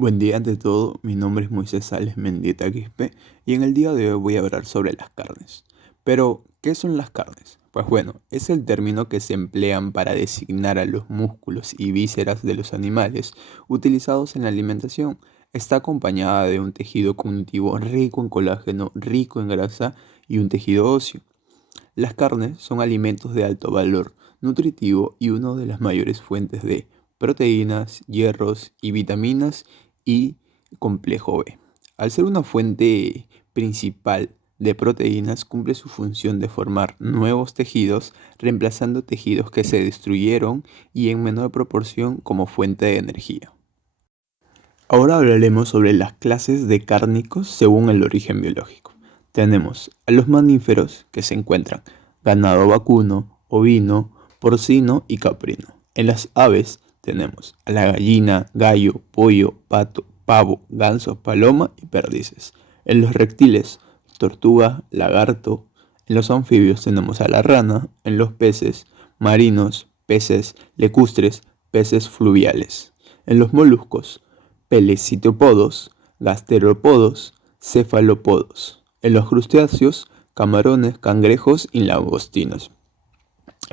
Buen día ante todo, mi nombre es Moisés Sales Mendieta Quispe y en el día de hoy voy a hablar sobre las carnes. Pero, ¿qué son las carnes? Pues bueno, es el término que se emplean para designar a los músculos y vísceras de los animales utilizados en la alimentación. Está acompañada de un tejido cognitivo rico en colágeno, rico en grasa y un tejido óseo. Las carnes son alimentos de alto valor nutritivo y una de las mayores fuentes de proteínas, hierros y vitaminas y complejo B. Al ser una fuente principal de proteínas, cumple su función de formar nuevos tejidos, reemplazando tejidos que se destruyeron y en menor proporción como fuente de energía. Ahora hablaremos sobre las clases de cárnicos según el origen biológico. Tenemos a los mamíferos que se encuentran ganado vacuno, ovino, porcino y caprino. En las aves tenemos a la gallina, gallo, pollo, pato, pavo, ganso, paloma y perdices. En los reptiles, tortuga, lagarto. En los anfibios tenemos a la rana. En los peces, marinos, peces lacustres, peces fluviales. En los moluscos, pelecitópodos, gasterópodos, cefalópodos. En los crustáceos, camarones, cangrejos y langostinos.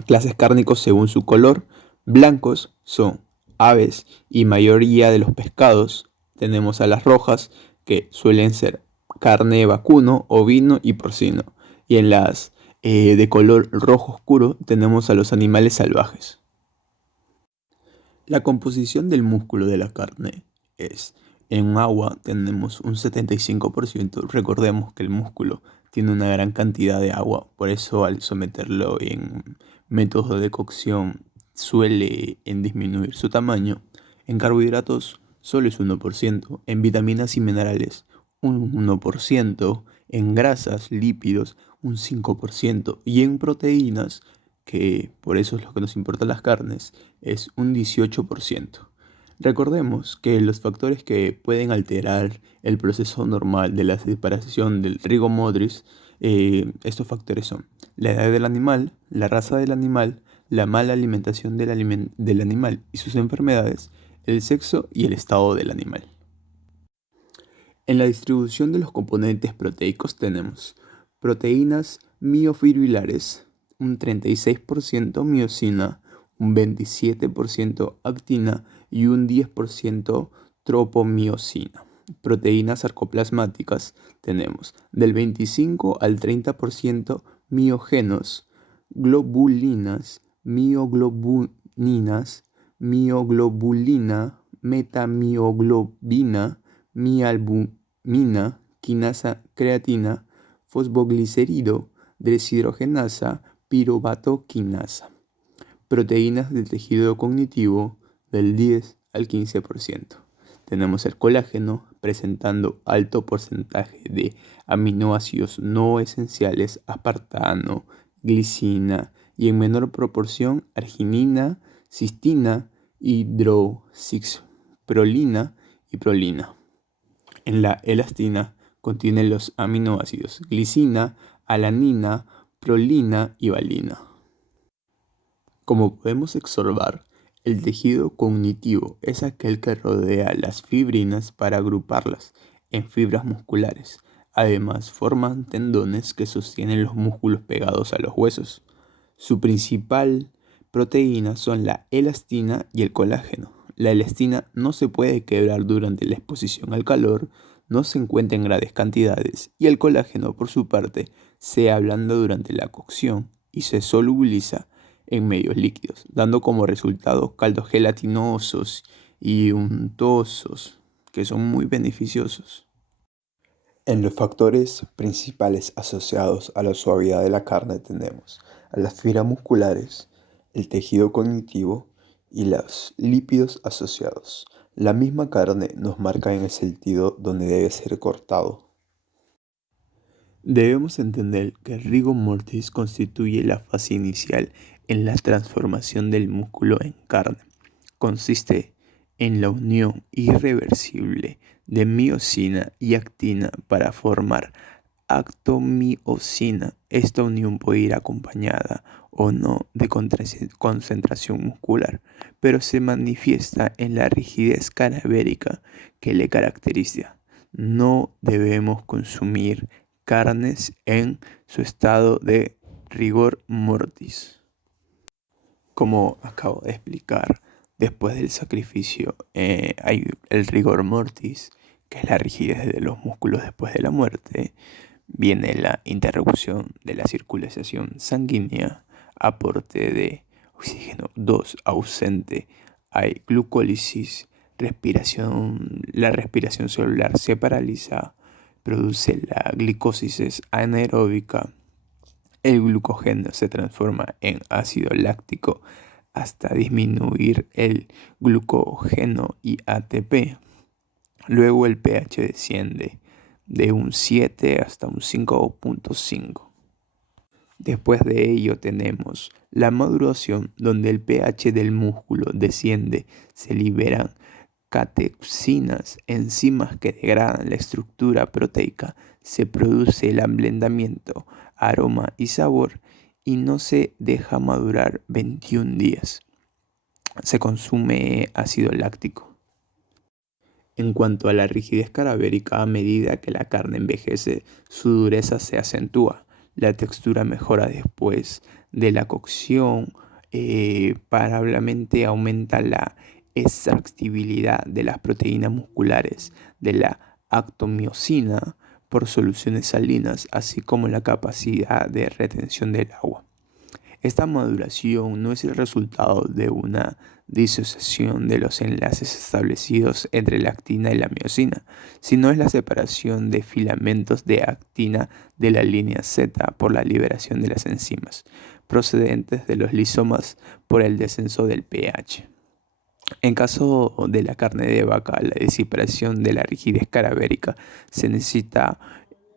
Clases cárnicos según su color. Blancos son aves y mayoría de los pescados. Tenemos a las rojas, que suelen ser carne de vacuno, ovino y porcino. Y en las de color rojo oscuro tenemos a los animales salvajes. La composición del músculo de la carne es, en agua tenemos un 75%. Recordemos que el músculo tiene una gran cantidad de agua, por eso al someterlo en métodos de cocción suele en disminuir su tamaño. En carbohidratos solo es 1%, en vitaminas y minerales un 1%, en grasas, lípidos un 5% y en proteínas, que por eso es lo que nos importan las carnes, es un 18%. Recordemos que los factores que pueden alterar el proceso normal de la separación del rigor mortis, estos factores son la edad del animal, la raza del animal, la mala alimentación del animal y sus enfermedades, el sexo y el estado del animal. En la distribución de los componentes proteicos tenemos proteínas miofibrilares, un 36% miosina, un 27% actina y un 10% tropomiosina. Proteínas sarcoplasmáticas tenemos del 25 al 30% miogenos, globulinas, mioglobininas, mioglobulina, metamioglobina, mialbumina, quinasa creatina, fosfoglicerido, deshidrogenasa, piruvatoquinasa. Proteínas del tejido cognitivo del 10 al 15%. Tenemos el colágeno presentando alto porcentaje de aminoácidos no esenciales, aspartano, glicina y en menor proporción arginina, cistina, hidroxixprolina y prolina. En la elastina contiene los aminoácidos glicina, alanina, prolina y valina. Como podemos observar, el tejido cognitivo es aquel que rodea las fibrinas para agruparlas en fibras musculares. Además, forman tendones que sostienen los músculos pegados a los huesos. Su principal proteína son la elastina y el colágeno. La elastina no se puede quebrar durante la exposición al calor, no se encuentra en grandes cantidades y el colágeno, por su parte, se ablanda durante la cocción y se solubiliza en medios líquidos, dando como resultado caldos gelatinosos y untuosos que son muy beneficiosos. En los factores principales asociados a la suavidad de la carne tenemos a las fibras musculares, el tejido cognitivo y los lípidos asociados. La misma carne nos marca en el sentido donde debe ser cortado. Debemos entender que el rigor mortis constituye la fase inicial en la transformación del músculo en carne. Consiste en la unión irreversible de miosina y actina para formar actomiosina. Esta unión puede ir acompañada o no de concentración muscular, pero se manifiesta en la rigidez cadavérica que le caracteriza. No debemos consumir carnes en su estado de rigor mortis. Como acabo de explicar, después del sacrificio hay el rigor mortis, que es la rigidez de los músculos después de la muerte. Viene la interrupción de la circulación sanguínea, aporte de oxígeno 2 ausente, hay glucólisis, la respiración celular se paraliza, produce la glicólisis anaeróbica, el glucógeno se transforma en ácido láctico hasta disminuir el glucógeno y ATP. Luego el pH desciende de un 7 hasta un 5.5. Después de ello tenemos la maduración, donde el pH del músculo desciende, se liberan catepsinas, enzimas que degradan la estructura proteica, se produce el ablandamiento, aroma y sabor y no se deja madurar 21 días. Se consume ácido láctico. En cuanto a la rigidez cadavérica, a medida que la carne envejece, su dureza se acentúa. La textura mejora después de la cocción. Parablemente aumenta la extractibilidad de las proteínas musculares de la actomiosina por soluciones salinas, así como la capacidad de retención del agua. Esta maduración no es el resultado de una disociación de los enlaces establecidos entre la actina y la miosina, sino es la separación de filamentos de actina de la línea Z por la liberación de las enzimas, procedentes de los lisomas por el descenso del pH. En caso de la carne de vaca, la disipación de la rigidez cadavérica se necesita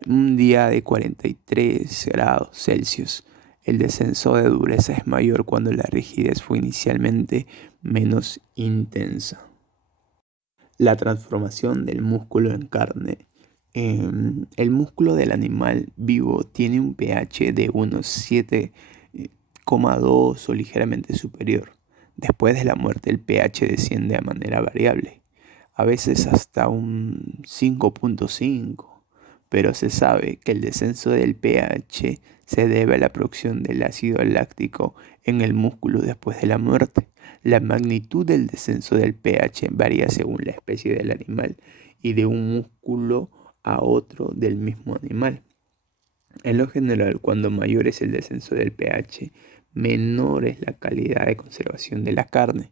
un día de 43 grados Celsius. El descenso de dureza es mayor cuando la rigidez fue inicialmente menos intensa. La transformación del músculo en carne. El músculo del animal vivo tiene un pH de unos 7,2 o ligeramente superior. Después de la muerte el pH desciende de manera variable, a veces hasta un 5.5. Pero se sabe que el descenso del pH se debe a la producción del ácido láctico en el músculo después de la muerte. La magnitud del descenso del pH varía según la especie del animal y de un músculo a otro del mismo animal. En lo general, cuando mayor es el descenso del pH, menor es la calidad de conservación de la carne.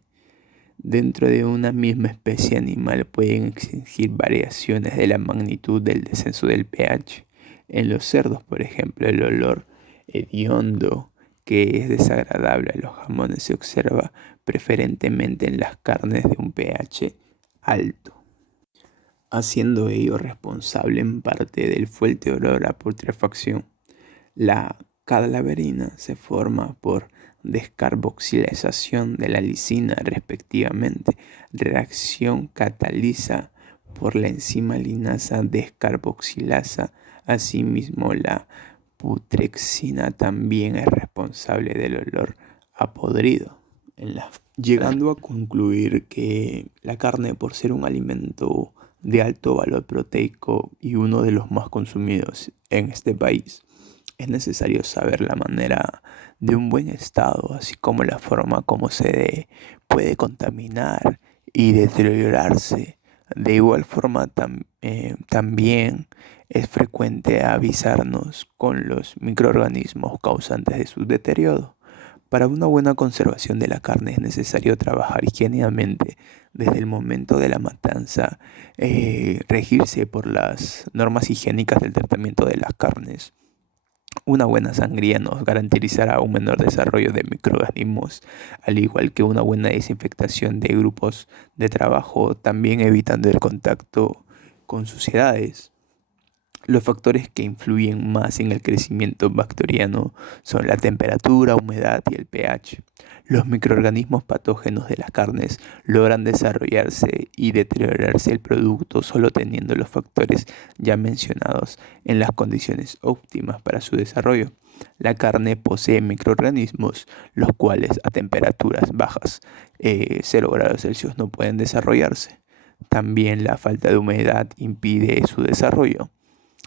Dentro de una misma especie animal pueden existir variaciones de la magnitud del descenso del pH. En los cerdos, por ejemplo, el olor hediondo, que es desagradable a los jamones, se observa preferentemente en las carnes de un pH alto, haciendo ello responsable en parte del fuerte olor a putrefacción. La cadaverina se forma por descarboxilización de la lisina respectivamente. Reacción cataliza por la enzima linasa descarboxilasa. Asimismo, la putrexina también es responsable del olor a podrido. Llegando a concluir que la carne, por ser un alimento de alto valor proteico y uno de los más consumidos en este país, es necesario saber la manera de un buen estado, así como la forma como se puede contaminar y deteriorarse. De igual forma, también es frecuente avisarnos con los microorganismos causantes de su deterioro. Para una buena conservación de la carne es necesario trabajar higiénicamente desde el momento de la matanza, regirse por las normas higiénicas del tratamiento de las carnes. Una buena sangría nos garantizará un menor desarrollo de microorganismos, al igual que una buena desinfectación de grupos de trabajo, también evitando el contacto con suciedades. Los factores que influyen más en el crecimiento bacteriano son la temperatura, humedad y el pH. Los microorganismos patógenos de las carnes logran desarrollarse y deteriorarse el producto solo teniendo los factores ya mencionados en las condiciones óptimas para su desarrollo. La carne posee microorganismos, los cuales a temperaturas bajas, 0 grados Celsius, no pueden desarrollarse. También la falta de humedad impide su desarrollo.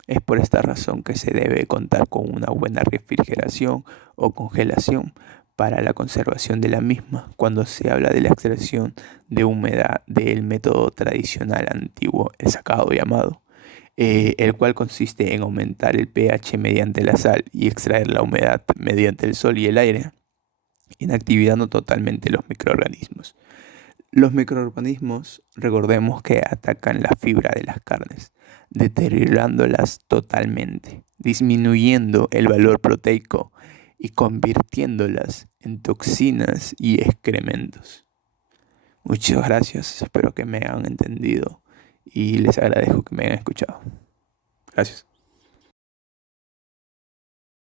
Es por esta razón que se debe contar con una buena refrigeración o congelación para la conservación de la misma cuando se habla de la extracción de humedad del método tradicional antiguo, el sacado llamado, el cual consiste en aumentar el pH mediante la sal y extraer la humedad mediante el sol y el aire, inactivando totalmente los microorganismos. Los microorganismos, recordemos que atacan la fibra de las carnes, deteriorándolas totalmente, disminuyendo el valor proteico y convirtiéndolas en toxinas y excrementos. Muchas gracias, espero que me hayan entendido y les agradezco que me hayan escuchado. Gracias.